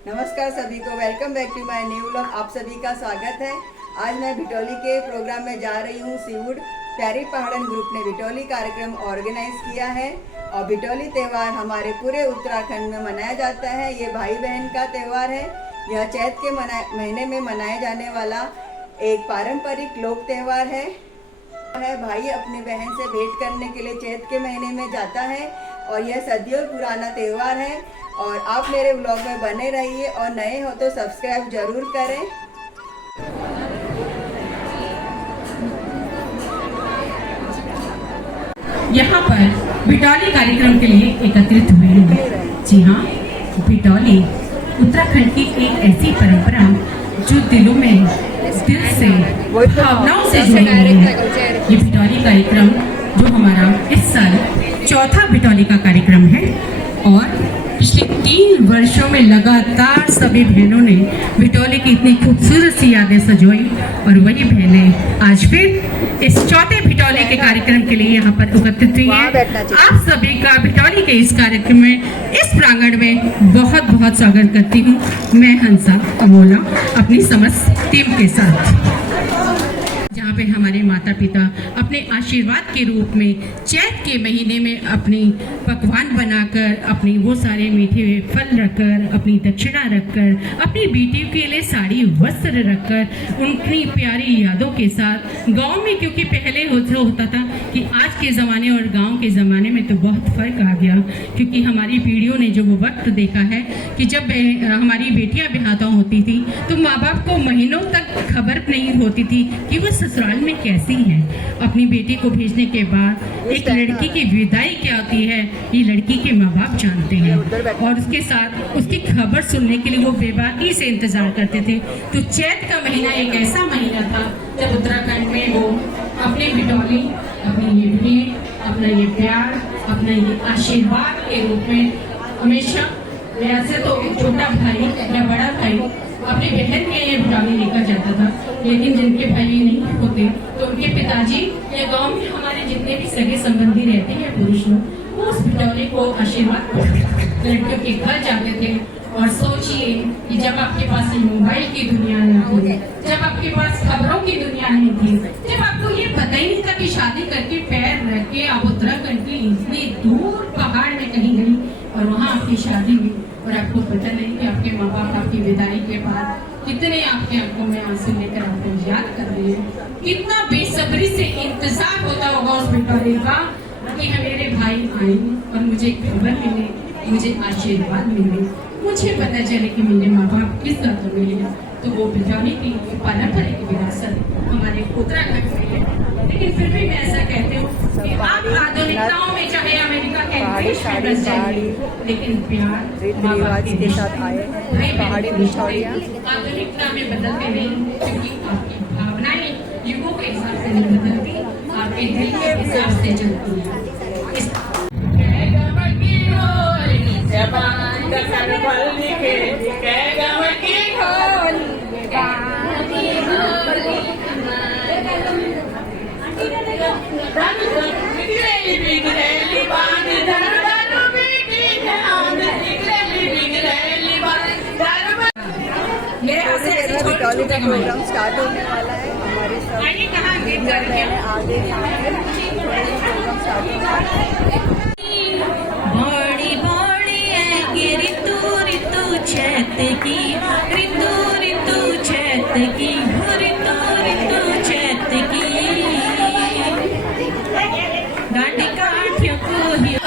नमस्कार सभी को, welcome back to my new vlog. आप सभी का स्वागत है। आज मैं भिटौली के प्रोग्राम में जा रही हूँ। सीवुड प्यारी पहाड़न ग्रुप ने भिटौली कार्यक्रम ऑर्गेनाइज किया है और भिटौली त्यौहार हमारे पूरे उत्तराखंड में मनाया जाता है। ये भाई बहन का त्यौहार है। यह चैत के महीने में मनाया जाने वाला एक पारंपरिक लोक त्यौहार है। भाई अपनी बहन से भेंट करने के लिए चैत के महीने में जाता है और यह सदियों पुराना त्यौहार है। और आप मेरे व्लॉग में बने रहिए और नए हो तो सब्सक्राइब जरूर करें। यहाँ पर भिटौली कार्यक्रम के लिए एकत्रित हुए हैं। जी हाँ, भिटौली उत्तराखंड की एक ऐसी परंपरा जो दिलों में दिल से भावनाओं से जुड़ी हुई है। ये भिटौली कार्यक्रम जो हमारा इस साल चौथा भिटौली का कार्यक्रम है और पिछले 3 वर्षों में लगातार सभी बहनों ने भिटौली की इतनी खूबसूरत सी यादें सजोई और वही बहनें आज फिर इस चौथे भिटौली के कार्यक्रम के लिए यहाँ पर एकत्रित हुई हैं। आप सभी का भिटौली के इस कार्यक्रम में, इस प्रांगण में बहुत बहुत स्वागत करती हूँ। मैं हंसा अमोला अपनी समस्त टीम के साथ, जहाँ पे हमारे माता पिता अपने आशीर्वाद के रूप में चैत के महीने में अपनी पकवान बनाकर, अपनी वो सारे मीठे फल रखकर, अपनी दक्षिणा रखकर, अपनी बेटी के लिए साड़ी वस्त्र रखकर, उनकी प्यारी यादों के साथ गांव में, क्योंकि पहले होता था कि आज के ज़माने और गांव के ज़माने में तो बहुत फ़र्क आ गया, क्योंकि हमारी पीढ़ियों ने जो वो वक्त देखा है कि जब हमारी बेटियाँ ब्याहता होती थी तो माँ बाप को महीनों तक खबर नहीं होती थी कि वो ससुराल में कैसी हैं। अपनी बेटी को भेजने के बाद एक लड़की की विदाई क्या होती है ये लड़की के माँ बाप जानते हैं और उसके साथ उसकी खबर सुनने के लिए वो बेबाकी से इंतजार करते थे। तो चैत का महीना एक ऐसा महीना था जब उत्तराखंड में वो अपने भिटौली, अपनी ये भेंट, अपना ये प्यार, अपना ये आशीर्वाद के रूप में हमेशा, वैसे तो छोटा भाई या बड़ा भाई अपनी बहन के लिए भिटौली लेकर जाता था, लेकिन जिनके भाई नहीं होते तो उनके पिताजी या गांव में हमारे जितने भी सगे संबंधी रहते हैं पुरुष लोग, वो उस भिटौली को आशीर्वाद लड़कियों के घर जाते थे। और सोचिए कि जब आपके पास मोबाइल की दुनिया नहीं थी, जब आपके पास खबरों की दुनिया नहीं थी, जब आपको ये पता ही नहीं था कि शादी करके पैर रख के आप उत्तराखंड के इतनी दूर पहाड़ में कहीं गई और वहाँ आपकी शादी हुई और आपको पता नहीं कि आपके माँ बाप आपकी विदाई के बाद कितने आपके आंखों में आंसू लेकर आपको याद कर रहे हैं। कितना बेसब्री से इंतजार होता होगा उस भिटौली का कि मेरे भाई आए और मुझे खबर मिले, मुझे आशीर्वाद मिले, मुझे पता चले कि मेरे माँ बाप किस दर्द में है। तो वो भिटौली की पारंपरिक विरासत हमारे उत्तराखंड में है। लेकिन फिर भी मैं ऐसा कहती हूँ कि आप आधुनिकताओं में चाहे अमेरिका के देश में बस जाइए, लेकिन प्यार माँ बाप के साथ आए पहाड़ी भिटौलियाँ आधुनिकता में बदलते नहीं, क्योंकि आपकी भावनाएं युगों के हिसाब से नहीं बदलती, आपके दिल के हिसाब से चलती है। भिटौली का प्रोग्राम स्टार्ट होने वाला है। हमारे सब आगे प्रोग्राम स्टार्ट होने वाला है। बड़ी बड़ी है ऋतु ऋतु चैत की, ऋतु ऋतु चैत की, ऋतु ऋतु चैत की, गाड़ी काठियों को ही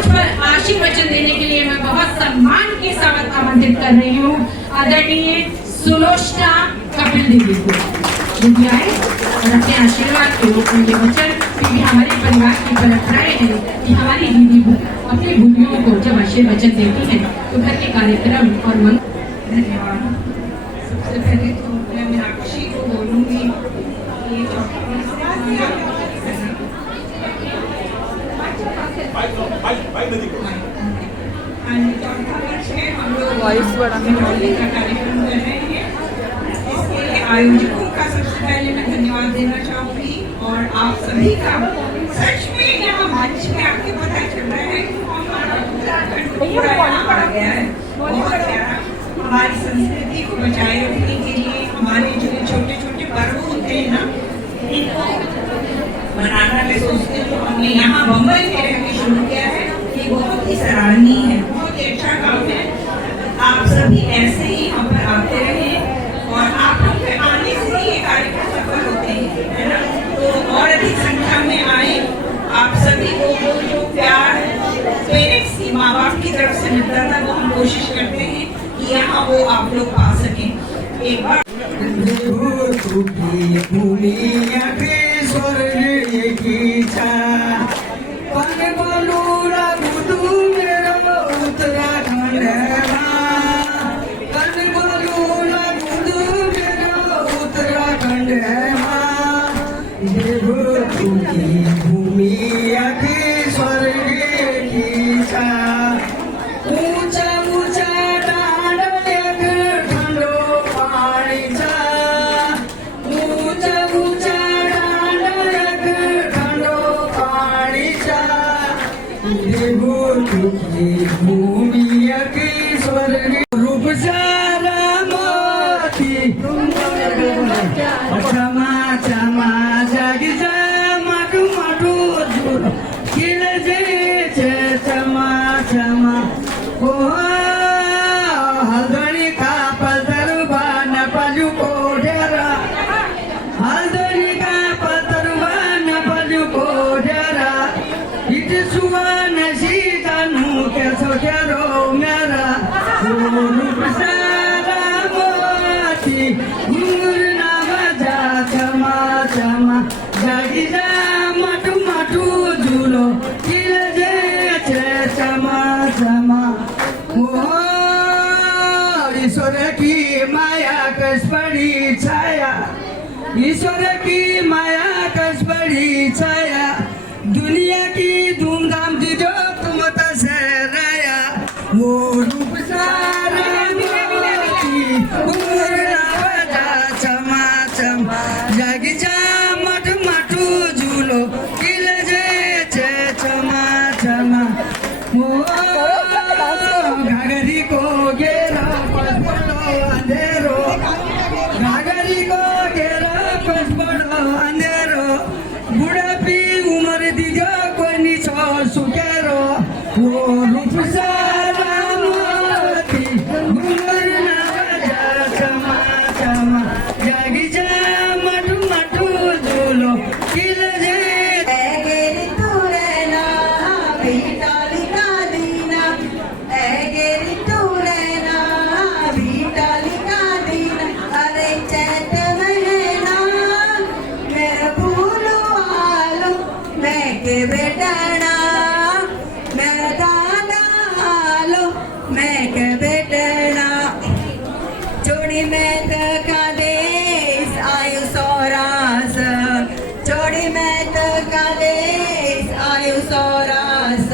मंच पर आशीर्वचन देने के लिए मैं बहुत सम्मान के साथ आमंत्रित कर रही हूँ आदरणीय सुलोचना कपिल देवी को। वो आए और अपने आशीर्वाद को अपने वचन, क्योंकि हमारे परिवार की परंपराएं हैं कि हमारी दीदी अपनी भूमियों को जब आशीर्वचन देती है तो घर के कार्यक्रम और मन। धन्यवाद। सबसे पहले तो मैं मीनाक्षी को बोलूंगी वॉइस बढ़ाने का कार्यक्रम कर रहे हैं। इसके लिए आयोजकों का सबसे पहले मैं धन्यवाद देना चाहूंगी और आप सभी का। सच में यहाँ मंच में आके पता चल रहा है कि हमारा उत्तराखंड पूरा यहाँ आ गया है। बहुत प्यारा। हमारी संस्कृति को बचाए रखने के लिए हमारे जो छोटे छोटे पर्व होते हैं ना, इनको मनाना मैं सोचती हूँ हमने यहाँ बम्बई में रह के शुरू किया है। ये बहुत ही सराहनीय है, बहुत ही अच्छा काम है। आप सभी ऐसे ही यहाँ पर आते रहे और आप लोग के आने से ये कार्यक्रम सफल होते हैं, है ना। तो और अधिक संख्या में आए। आप सभी को जो प्यार पेरेंट्स की, माँ बाप की तरफ से मिलता था वो हम कोशिश करते हैं कि यहाँ वो आप लोग पा सकें। एक बार ईश्वर की माया कस बड़ी छाया, ईश्वर की माया कस बड़ी छाया, दुनिया की धूमधाम दीदो तुम तसराया, वो रूप सारा मोती पूरा बजा चमा चमा, जागी जा मट मटू झूलो किल जे चमा चमा, वो घाघरी को घेरा अंधेरो, घाघरी को घेरा पस बड़ो अंधेरो, बुढ़ापी उम्र दीजो कोई निछो सुकेरो, वो रूप सारा मोती घुंगर ना बजा चमा चमा, जागी जा मटू मटू झूलो किल जे बेटना मैं दादा लो मैं के बेटना चोड़ी में तका देश आयु सौरास, चोड़ी में तका देश आयु सौरास,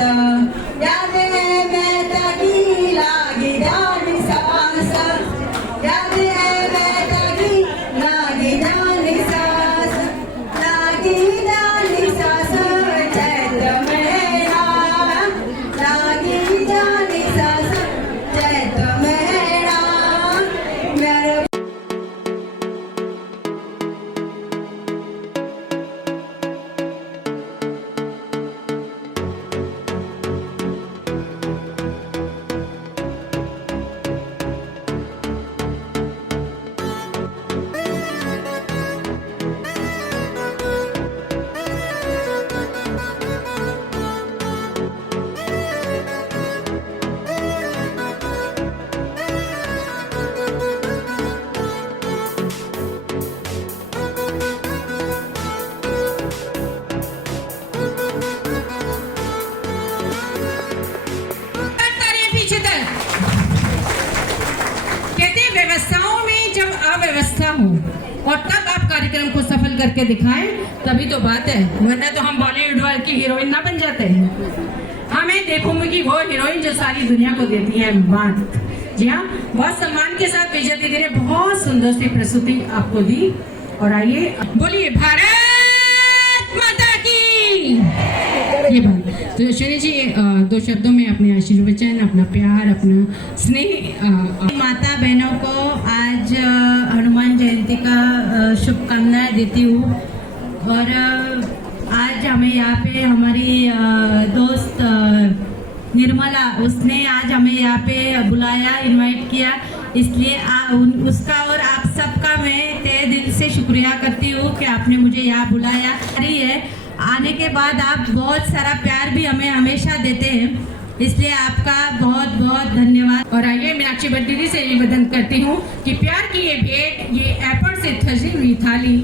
याद है मैं तकी लागी जानी सास, याद है मैं तकी लागी जानी सास, लागी जानी सास, और तब आप कार्यक्रम को सफल करके दिखाएं, तभी तो बात है, वरना तो हम बॉलीवुड वाले की हीरोइन ना बन जाते हैं। हमें देखूंगी वो हीरोइन जो सारी दुनिया को देती है बात। जी हाँ, बहुत सम्मान के साथ विजय दीदी ने बहुत सुंदर सी प्रस्तुति आपको दी। और आइए बोलिए भारत माता की। ये बात तो शनि जी दो शब्दों में अपने आशीर्वचन, अपना प्यार, अपना स्नेह माता बहनों को आज हनुमान जयंती का शुभकामनाएं देती हूँ। और आज हमें यहाँ पे हमारी दोस्त निर्मला, उसने आज हमें यहाँ पे बुलाया, इनवाइट किया, इसलिए उसका और आप सबका मैं तहे दिल से शुक्रिया करती हूँ कि आपने मुझे यहाँ बुलाया। रही है आने के बाद आप बहुत सारा प्यार भी हमें हमेशा देते हैं, इसलिए आपका बहुत बहुत धन्यवाद। और आइए मीनाक्षी भट्ट दीदी से निवेदन करती हूँ कि प्यार की ये भेंट, ये एफर्ट से सजी हुई थाली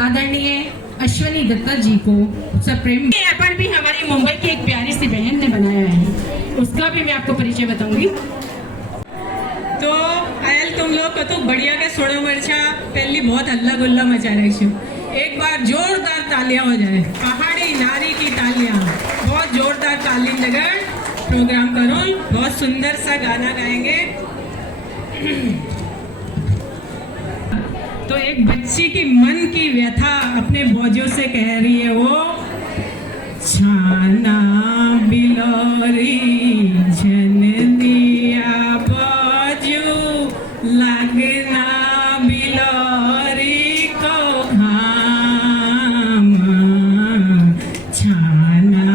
आदरणीय अश्विनी दत्ता जी को सप्रेम। ये एफर्ट भी हमारी मुंबई की एक प्यारी सी बहन ने बनाया है, उसका भी मैं आपको परिचय बताऊंगी। तो आयल तुम लोग कतुक बढ़िया के सोड़ो मरछा पहली बहुत हल्ला गुल्ला मचा रही छो। एक बार जोरदार तालियां हो जाए, पहाड़ी नारी की तालियां, बहुत जोरदार ताली जगह प्रोग्राम करो, बहुत सुंदर सा गाना गाएंगे। तो एक बच्ची की मन की व्यथा अपने बौजों से कह रही है, वो छाना बिलोरी जननिया बाजू लगना बिलोरी को हम, छाना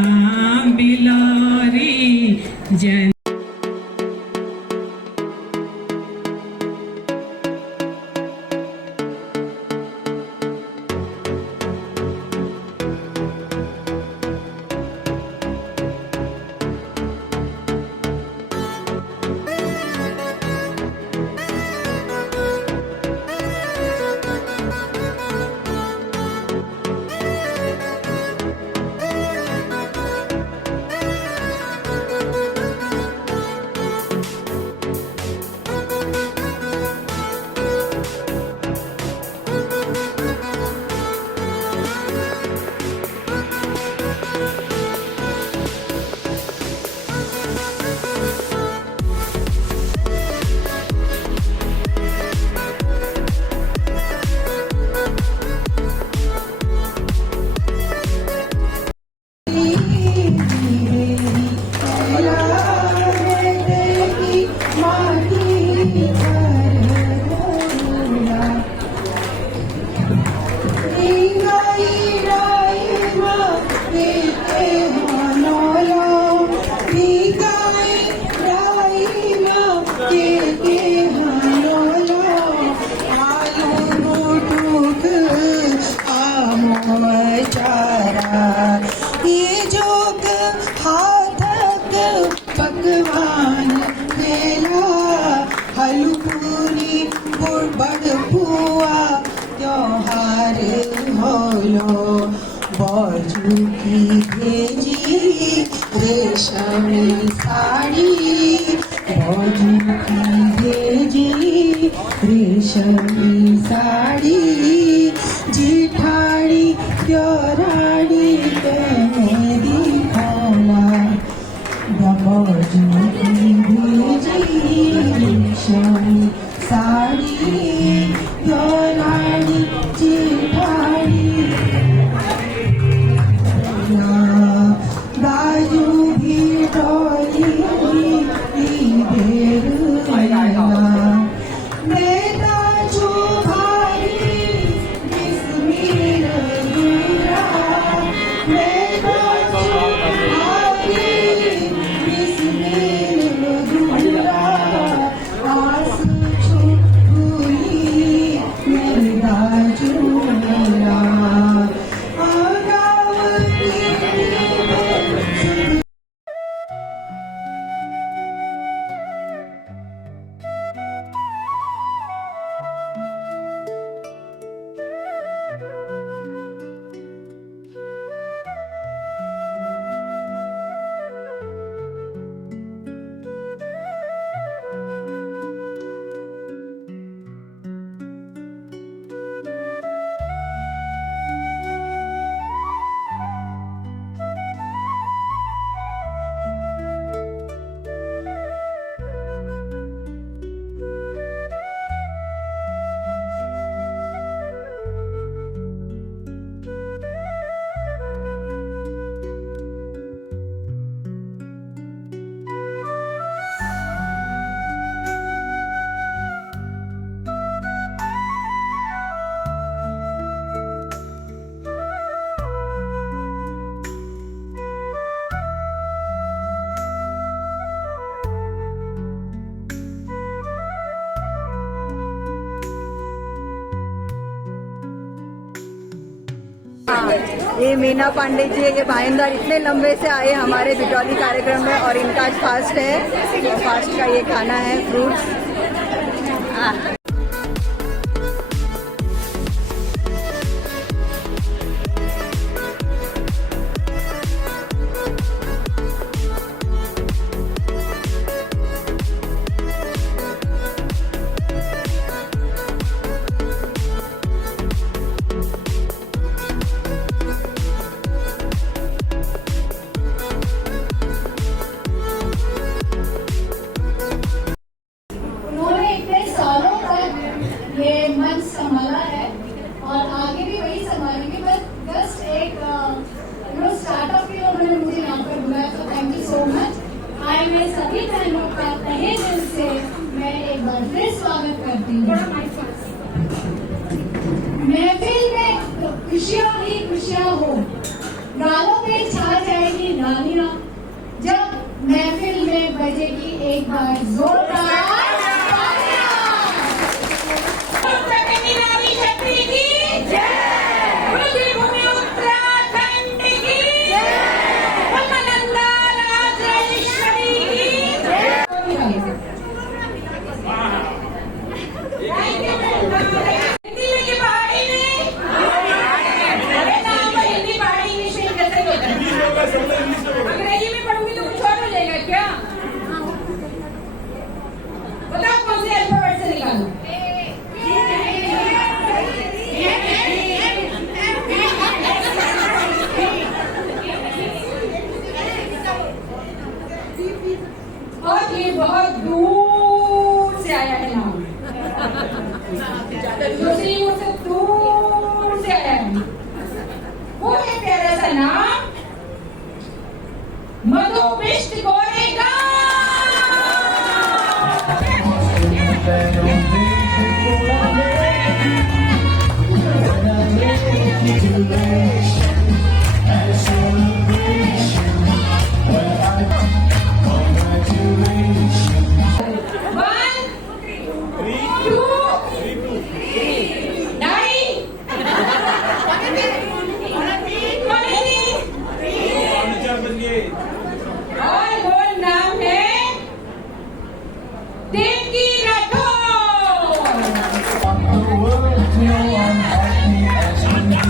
बिलोरी जन। बाजू की भेजी रेशमी साड़ी, बाजू की भेजी रेशमी साड़ी, जिठाड़ी प्याराड़ी तेने दिखावा, बाजू की भेजी रेशमी साड़ी, प्याराड़ी जिठाड़ी बाजू भी डोली बेटा जो भाई बिस्मिल दूरा, बेटा जो भाई बिस्मिल दूरा, आस छुपी मेरा जो ये मीना पांडे जी ये भाईंदर इतने लंबे से आए हमारे बिटौली कार्यक्रम में और इनका आज फास्ट है। और फास्ट का ये खाना है फ्रूट्स। उन्होंने इतने सालों तक ये मंच संभाला है और आगे भी वही संभालेंगे। बस जस्ट एक स्टार्टअप के लिए उन्होंने मुझे यहाँ पर बुलाया, तो थैंक यू सो मच। आज मैं सभी बहनों का तहे दिल से मैं एक बार फिर स्वागत करती हूँ। महफिल में खुशियाँ ही खुशियाँ हो, गालों पे छा जाएगी गालियाँ, जब महफिल में बजेगी एक बार जोरदार अंग्रेजी में पढ़ूंगी तो कुछ और हो जाएगा क्या? बताओ कौन से अल्फाबेट से निकालूं? और ये बहुत दूर से आया है नाम, दूसरी ओर से दूर से आया है। वो है प्यारा सा नाम मधुपिष्ट गोरेगा। और वो नाम है देवकी राठौर।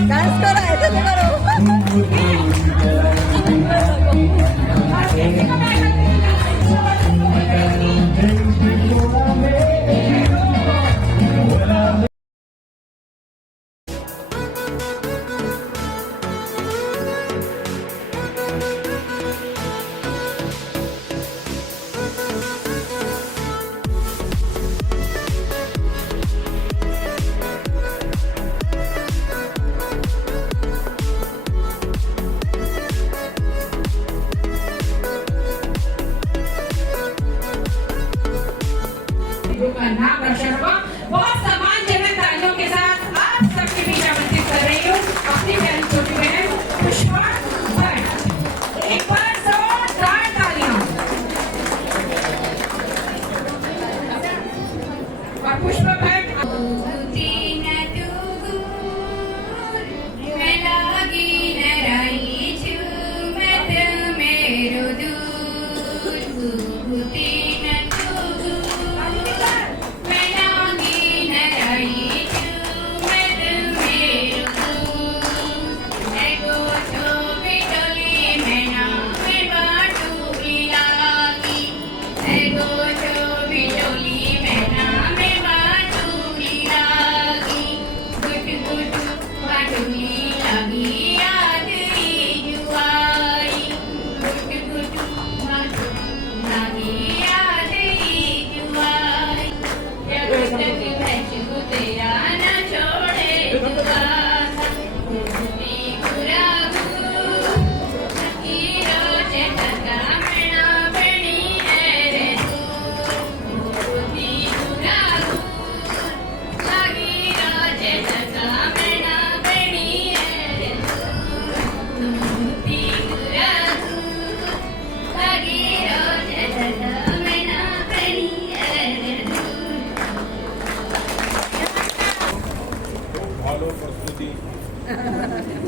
डांस करो, ऐसे तो करो। का नाम रोशन हुआ। बहुत सम्मानजनक तालियों के साथ आप सबके बीच आमंत्रित कर रही हूँ अपनी प्यारी छोटी बहन पुष्पा भट्ट। एक बार जोरदार तालियां। और पुष्पा भट्ट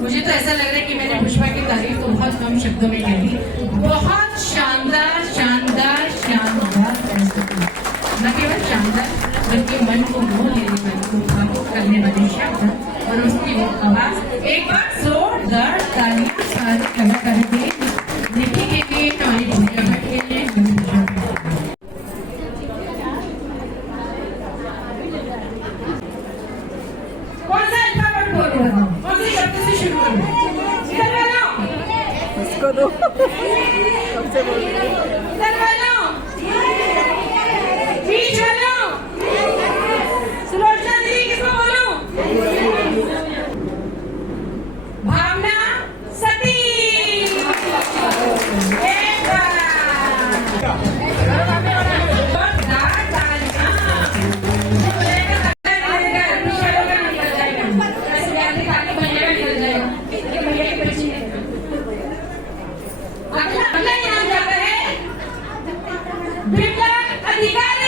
मुझे तो ऐसा लग रहा है कि मैंने पुष्पा की तारीफ तो बहुत कम शब्दों में कह दी। बहुत शानदार शानदार शानदार प्रस्तुति, न केवल शानदार बल्कि मन को मोह लेने वाले, भावुक करने वाले शब्द और उसकी वो आवाज। एक बार जोरदार तालियां सारे कलाकार के निधि के लिए, टॉली भूमिका भट्ट के लिए। कौन सा अल्फाबेट बोल रहा हूँ, कौन से शब्द से शुरू करूँ? इधर वालों, उसको दो सबसे बोल इधर वालों, बीच वालों, सुलोचना दीदी किसको बोलूं? भावना सती। एक बार जोरदार तालियां। अगला इनाम जाता है बिरला अधिकारी।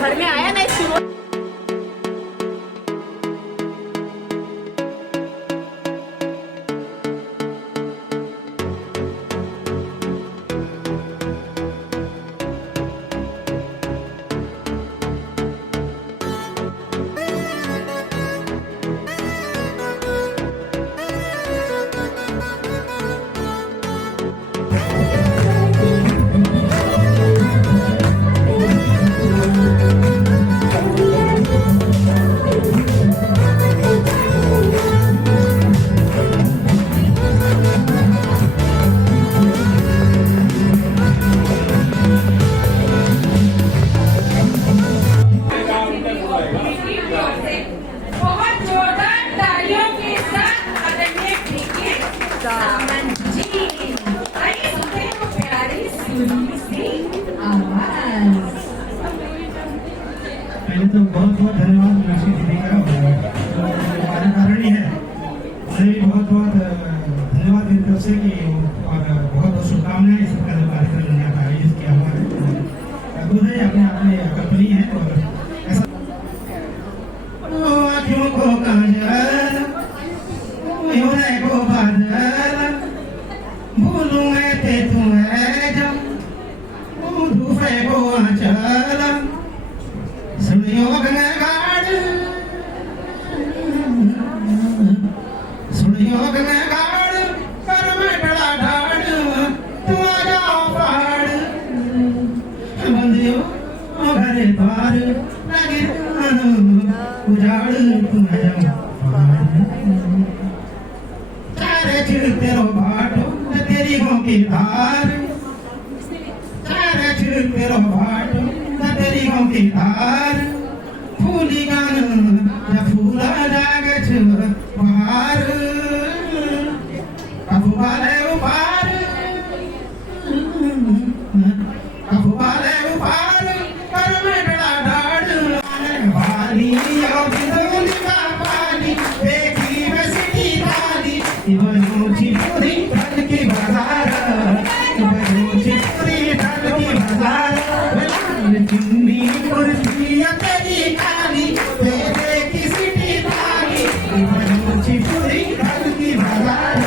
घर में आया नहीं शुरू। बहुत जोरदार तालियों के साथ आदरणीय देखिए सामन जी। आइए सुनते हैं वो प्यारी सुरीली सी आवाज। पहले तो बहुत बहुत धन्यवाद मीनाक्षी दीदी का, हमारे कारण ही है। उन्हें भी बहुत बहुत धन्यवाद मेरी तरफ से कि और बहुत बहुत शुभकामनाएं इसका जो कार्यक्रम ने आयोजित किया हुआ है। अद्भुत है, अपने आप में कल्पनीय है। और ऐसा आँखों को काजल, हृदय को बादल, भूलूं मैं ते तू है जब, धूफे को आंचल, सुनियोग में गाड़, सुनियोग में गाड़, कर में बड़ा ढाड़, तू आ जाओ पाड़, बंदियों घरे द्वार लगे उजाड़, तू आ जाओ तारे चिड़ तेरो बाटो तेरी गो की धार, तारे चिड़ तेरो बाटो तेरी गो की धार, फूली गान या फूला जागे पहाड़, अब वाले उपार, अब वाले उपार, कर में बड़ा ढाड़, वाली और बिजली का पानी, देखी मैं सिटी थाली, बनूची पूरी ढल की बाजार, बनूची पूरी ढल की बाजार, चुन्नी कुर्सी तेरी काली, तेरे की सिटी थाली, बनूची पूरी ढल की बाजार,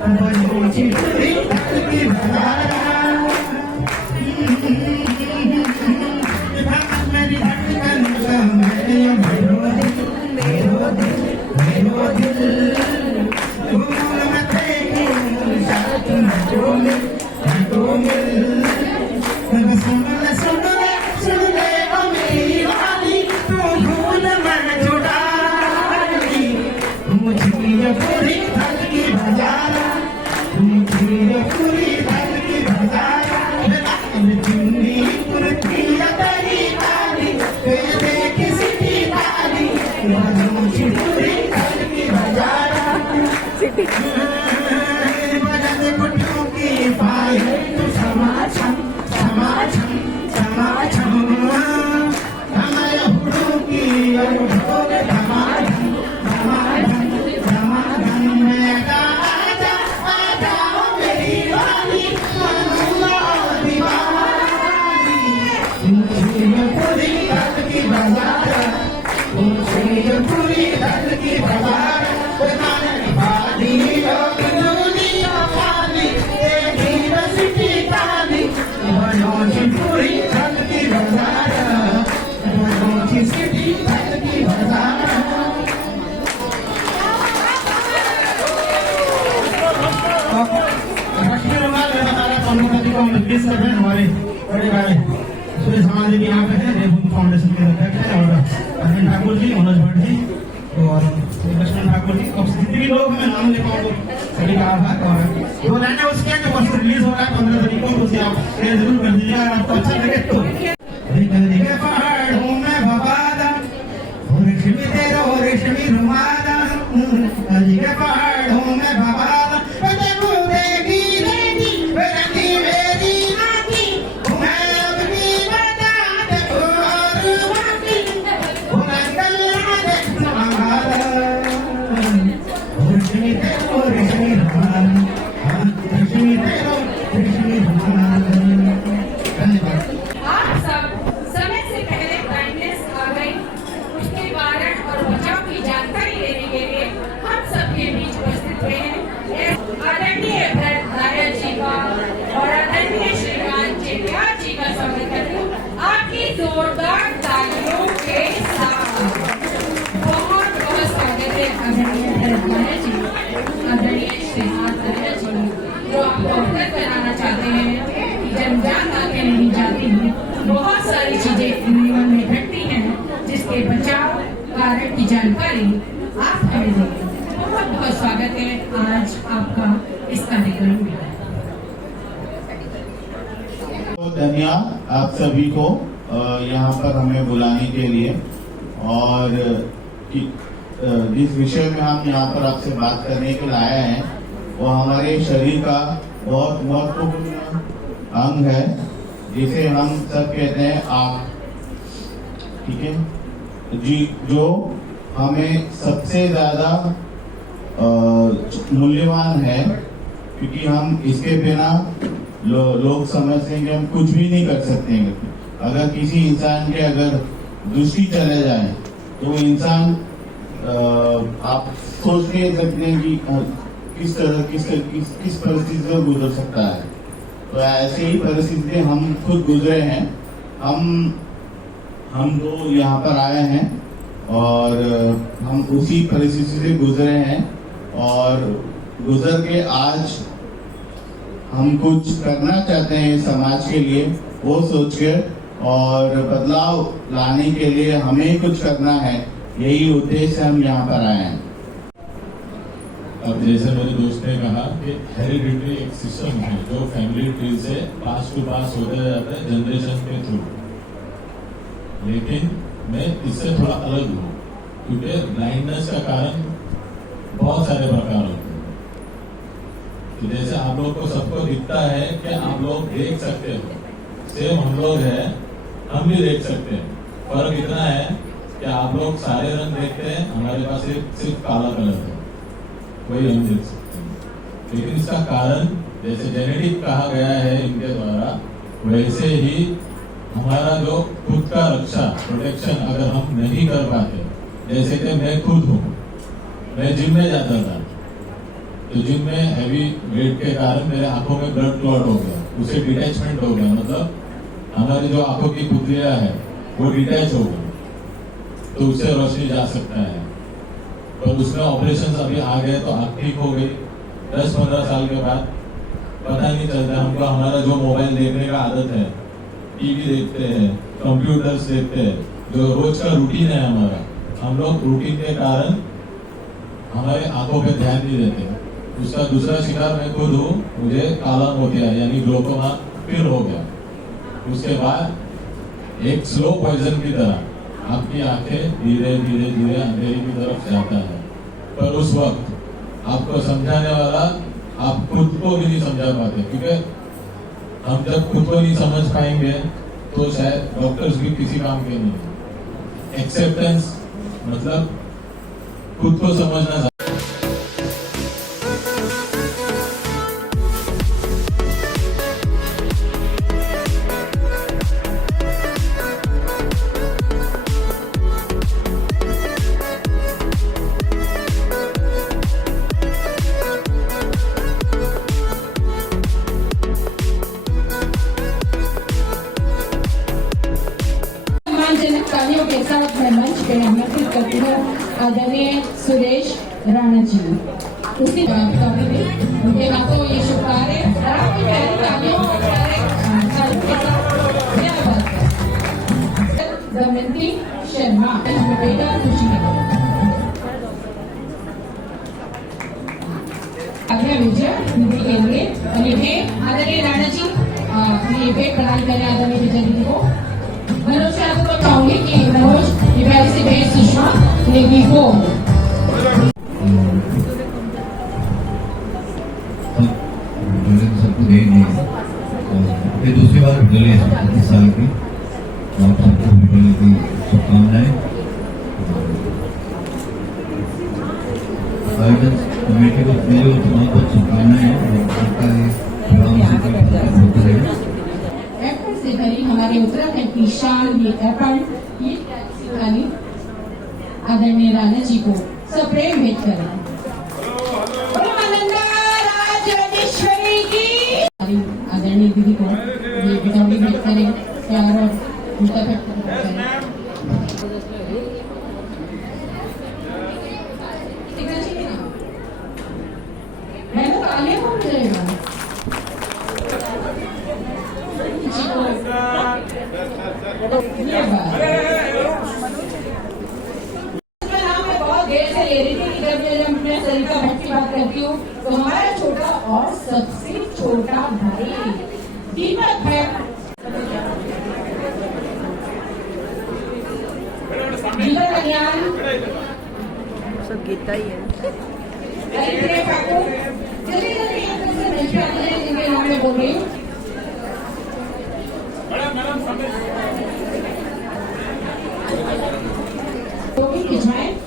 बनूची पूरी ढल की बाजार। मेरी धड़कन का मेरो दिल, मेरो दिल, मेरो दिल, घूम मत देखूं साथ में तो मिल, सुन ले ओ मेरी वाली, तू भूल मत हमारे बड़े भाई सुरेश हमारे भी यहाँ पे है, देवभूमि फाउंडेशन के अध्यक्ष हैं, और अरविंद ठाकुर जी, मनोज भट्ट जी और लक्ष्मण ठाकुर जी, और जितने भी लोग मैं नाम ले पाऊँ सभी का आभार। और जो लाइन है उसके जो बस रिलीज हो रहा है 15 तारीख को, उसे आप शेयर जरूर कर दीजिएगा अगर आपको अच्छा लगे तो। दिखे पहाड़ों में भवादा रेशमी तेरा रेशमी रुमादा, दिखे पहाड़ों में भवादा देखो देगी देगी बेटी मेरी नाती, मैं अपनी बता देखो और बाकी वो अंकल याद तुम्हारा रेशमी तेरा रेशमी रुमादा, रेशमी तेरा रेशमी रुमादा। धन्यवाद। आप सब समय से पहले काइंडनेस आ गई, उसके कारण और बचाव की जानकारी लेने के लिए हम सबके बीच उपस्थित हुए हैं। आदरणीय भरत नायर जी का और आदरणीय श्रीमान चेटियार जी का स्वागत करती हूँ आपकी जोरदार तालियों के साथ। बहुत बहुत स्वागत है आदरणीय भरत नायर जी, आदरणीय श्रीमान नायर जी, जो आपको अवगत कराना चाहते हैं कि जब जान आगे नहीं जाती है, बहुत सारी चीजें जीवन में घटती हैं जिसके बचाव कारण की जानकारी आप हमें देंगे। बहुत बहुत स्वागत है आज आपका इस कार्यक्रम में। धन्यवाद आप सभी को यहाँ पर हमें बुलाने के लिए, और जिस विषय में हम यहाँ पर आपसे बात करने के लिए आए हैं वो हमारे शरीर का बहुत महत्वपूर्ण अंग है, जिसे हम सब कहते हैं आँख। ठीक है जी, जो हमें सबसे ज्यादा मूल्यवान है, क्योंकि हम इसके बिना लोग समझते हैं कि हम कुछ भी नहीं कर सकते हैं। अगर किसी इंसान के अगर दृष्टि चले जाए तो वो इंसान आप सोच नहीं सकते हैं कि किस तरह किस परिस्थिति से गुजर सकता है। तो ऐसे ही परिस्थिति हम खुद गुजरे हैं। हम दो यहाँ पर आए हैं और हम उसी परिस्थिति से गुजरे हैं, और गुजर के आज हम कुछ करना चाहते हैं समाज के लिए, वो सोच के और बदलाव लाने के लिए हमें कुछ करना है, यही उद्देश्य हम यहाँ पर आए हैं। अब जैसे मेरे दोस्त ने कहा कि हेरिडिटरी एक सिस्टम है जो फैमिली ट्री से पास टू पास होता जाता है जनरेशन के थ्रू, लेकिन मैं इससे थोड़ा अलग हूँ, क्योंकि ब्लाइंडनेस का कारण बहुत सारे प्रकार होते हैं। तो जैसे आप लोग को सबको दिखता है कि आप लोग देख सकते हो, सेम हम लोग हैं, हम भी देख सकते हैं। फर्क इतना है कि आप लोग सारे रंग देखते हैं, हमारे पास सिर्फ काला कलर है, वही हम देख सकते हैं। लेकिन इसका कारण जैसे जेनेटिक कहा गया है इनके द्वारा, वैसे ही हमारा जो खुद का रक्षा प्रोटेक्शन अगर हम नहीं कर पाते, जैसे कि मैं खुद हूँ, मैं जिम में जाता था, तो जिम में हैवी वेट के कारण मेरे आंखों में ब्लड क्लॉट हो गया, उसे डिटैचमेंट हो गया, मतलब हमारी जो आंखों की पुतलियां है वो डिटैच हो गई, तो उससे रोशनी जा सकता है। पर उसमें ऑपरेशन अभी आ गए तो आँख ठीक हो गई। 10-15 साल के बाद पता नहीं चलता हमको, हमारा जो मोबाइल देखने का आदत है, टीवी देखते हैं, कंप्यूटर्स देखते हैं, जो रोज का रूटीन है हमारा, हम लोग रूटीन के कारण हमारे आंखों पे ध्यान नहीं देते। उसका दूसरा शिकार मैं खुद हूँ, मुझे काला मोतिया यानी ग्लोकोमा फिर हो गया। उसके बाद एक स्लो पॉइजन की तरह आपकी आंखें धीरे धीरे धीरे अंधेरे की तरफ जाता है, पर उस वक्त आपको समझाने वाला आप खुद को भी नहीं समझा पाते, क्योंकि हम जब खुद को नहीं समझ पाएंगे तो शायद डॉक्टर्स भी किसी काम के नहीं। एक्सेप्टेंस मतलब खुद को समझना। तालियों के साथ मैं मंच पे आमंत्रित करती हूँ आदरणीय सुरेश राणा जी। उसी बात का उनके हाथों ये शुभ कार्य, आपकी प्यारी तालियों और प्यारे करें आदरणीय विजय दीदी को। मनोज से आपको बताऊंगी कि मनोज विभाग से गई सुषमा नेगी को सबको दे दिए और ये दूसरी बार विद्यालय इस साल की आप सबको विद्यालय की शुभकामनाएं। आयोजन कमेटी को मेरी ओर से बहुत बहुत शुभकामनाएं और आपका होता रहेगा। एप्पल से भरी हमारे उत्तराखंड की शान ये एप्पल ये सिखानी आदरणीय राणा जी को सप्रेम भेंट करें। आदरणीय दीदी को ये बिटौली भेंट करें प्यार और उनका मैंने तालियां कौन बजाएगा? बहुत देर से ले रही थी कि जब मैं सरिता भट्ट की बात करती हूँ तो हमारा छोटा और सबसे छोटा भाई दीपक भट्ट दीपक कल्याण सब गीता ही है। जल्दी मैं बोल रही हूँ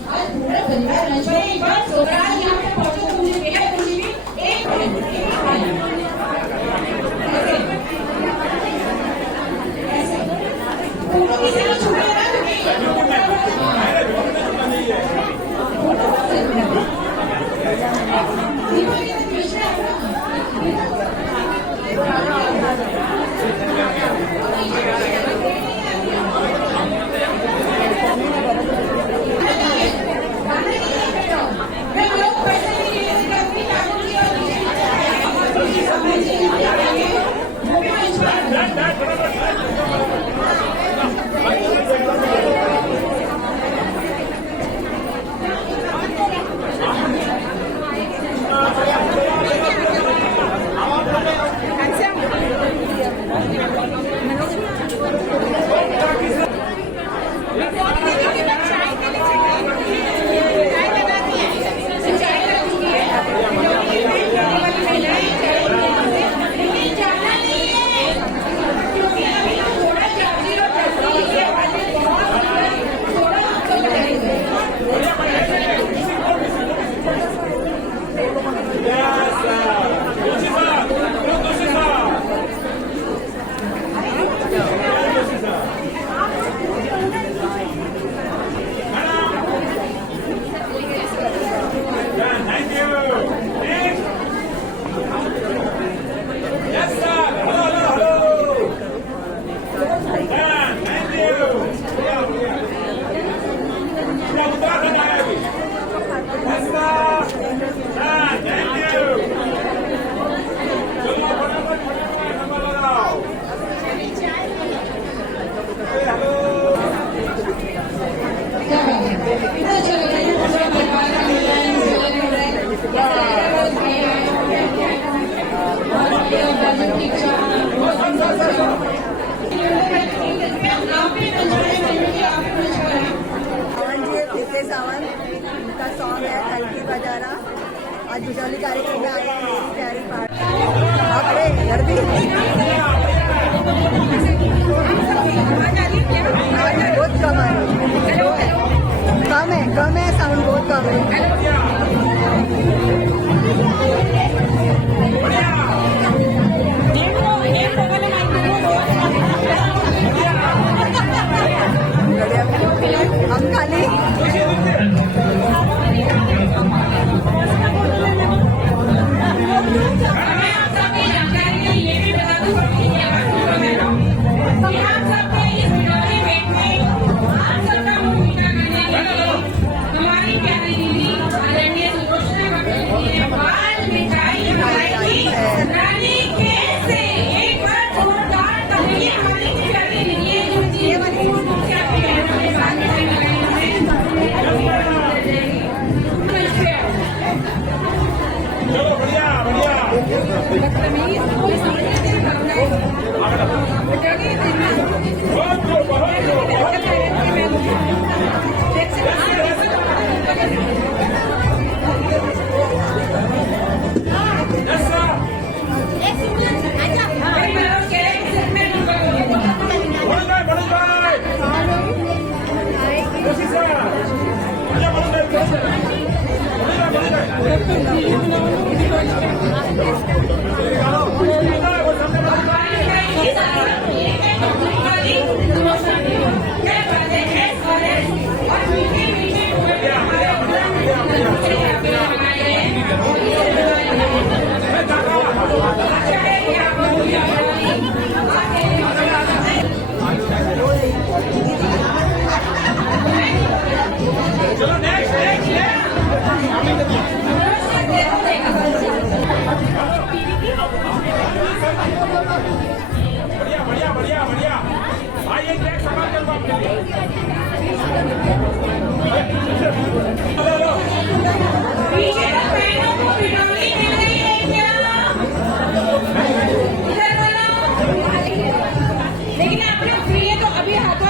आज पूरा परिवार लंच में एक बार सोमराज यहाँ पे पहुंचे तो मुझे मिला मुझे भी एक उनका सॉन्ग है हल्की बजाना। आज बिजौली कार्यक्रम में आए हैं मेरी प्यारी पार्टी। बहुत कम है साउंड बहुत कम है। हम खाली हमारी प्यारी दीदी लेकिन आप लोग फ्री है तो अभी हाथों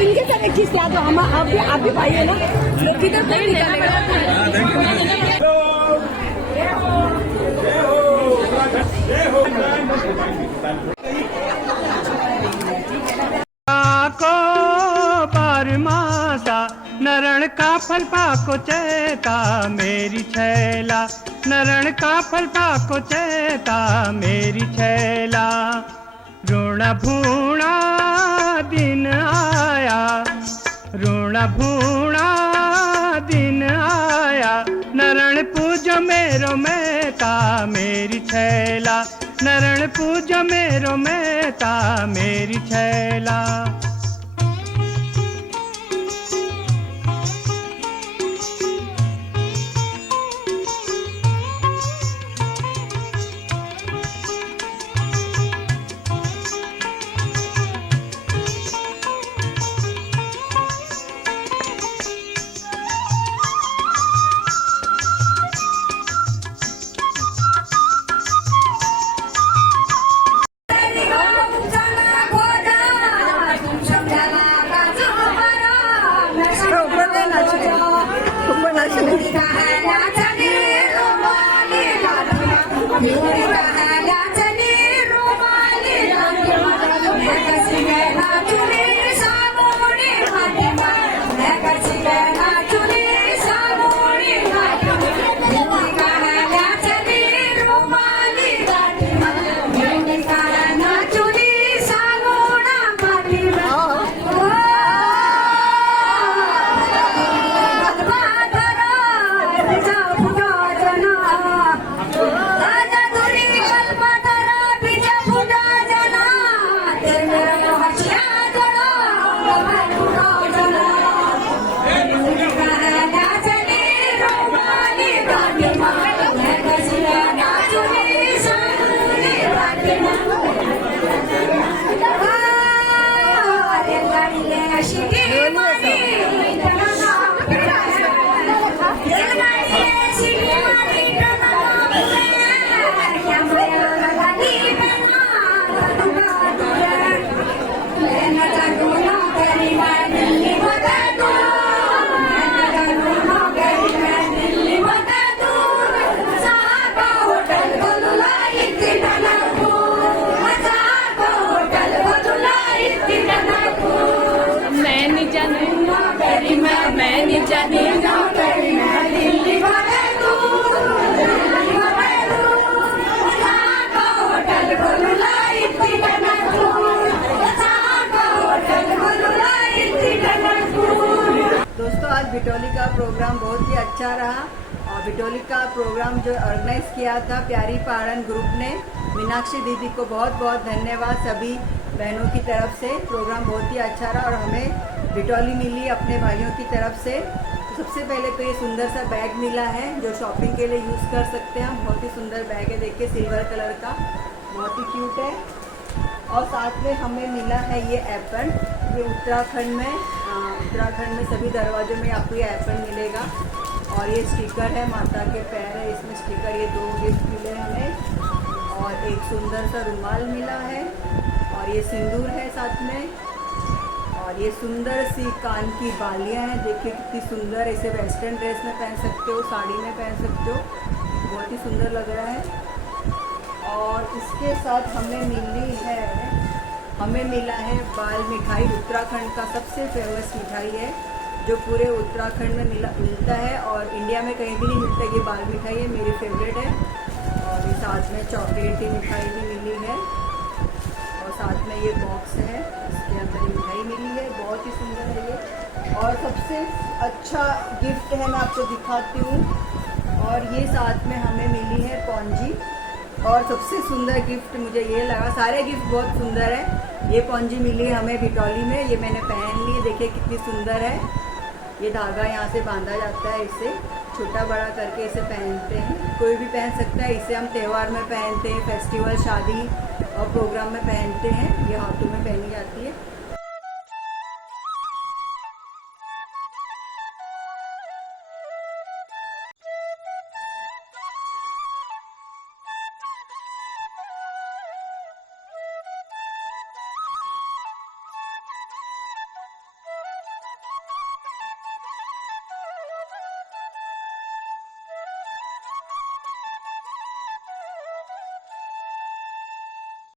इनके साथ एक चीज क्या तो हम आप भी पाइए ना किधर नहीं निकालेगा को परमासा नरण का फल पाको चेता मेरी छैला नरण का फल पाको चेता मेरी छैला ऋण भूणा दिन आया ऋण भूणा दिन आया नरण पूज मेरो मेता मेरी छैला नरण पूज मेरो मेता मेरी छैला बिटौली का प्रोग्राम बहुत ही अच्छा रहा और बिटौली का प्रोग्राम जो ऑर्गेनाइज किया था प्यारी पहाड़न ग्रुप ने, मीनाक्षी दीदी को बहुत बहुत धन्यवाद सभी बहनों की तरफ से। प्रोग्राम बहुत ही अच्छा रहा और हमें बिटौली मिली अपने भाइयों की तरफ से। तो सबसे पहले तो ये सुंदर सा बैग मिला है जो शॉपिंग के लिए यूज़ कर सकते हैं हम। बहुत ही सुंदर बैग है, देखिए सिल्वर कलर का, बहुत ही क्यूट है। और साथ में हमें मिला है ये एप्रन, ये उत्तराखंड में सभी दरवाजों में आपको ये एप्रन मिलेगा। और ये स्टिकर है, माता के पैर है इसमें स्टिकर। ये 2 गिफ्ट मिले हमें और एक सुंदर सा रुमाल मिला है और ये सिंदूर है साथ में। और ये सुंदर सी कान की बालियाँ हैं, देखिए कितनी सुंदर। इसे वेस्टर्न ड्रेस में पहन सकते हो, साड़ी में पहन सकते हो, बहुत ही सुंदर लग रहा है। और इसके साथ हमें मिला है बाल मिठाई, उत्तराखंड का सबसे फेमस मिठाई है जो पूरे उत्तराखंड में मिलता है और इंडिया में कहीं भी नहीं मिलता। ये बाल मिठाई है, मेरी फेवरेट है। और ये साथ में चॉकलेटी मिठाई भी मिली है और साथ में ये बॉक्स है, इसके अंदर ये मिठाई मिली है, बहुत ही सुंदर है ये। और सबसे अच्छा गिफ्ट है, मैं आपको दिखाती हूँ। और ये साथ में हमें मिली है पौंजी। और सबसे सुंदर गिफ्ट मुझे ये लगा, सारे गिफ्ट बहुत सुंदर है। ये पौंजी मिली है हमें बिटौली में, ये मैंने पहन ली, देखिए कितनी सुंदर है। ये धागा यहाँ से बांधा जाता है, इसे छोटा बड़ा करके इसे पहनते हैं, कोई भी पहन सकता है। इसे हम त्यौहार में पहनते हैं, फेस्टिवल, शादी और प्रोग्राम में पहनते हैं। ये हाथों में पहनी जाती है।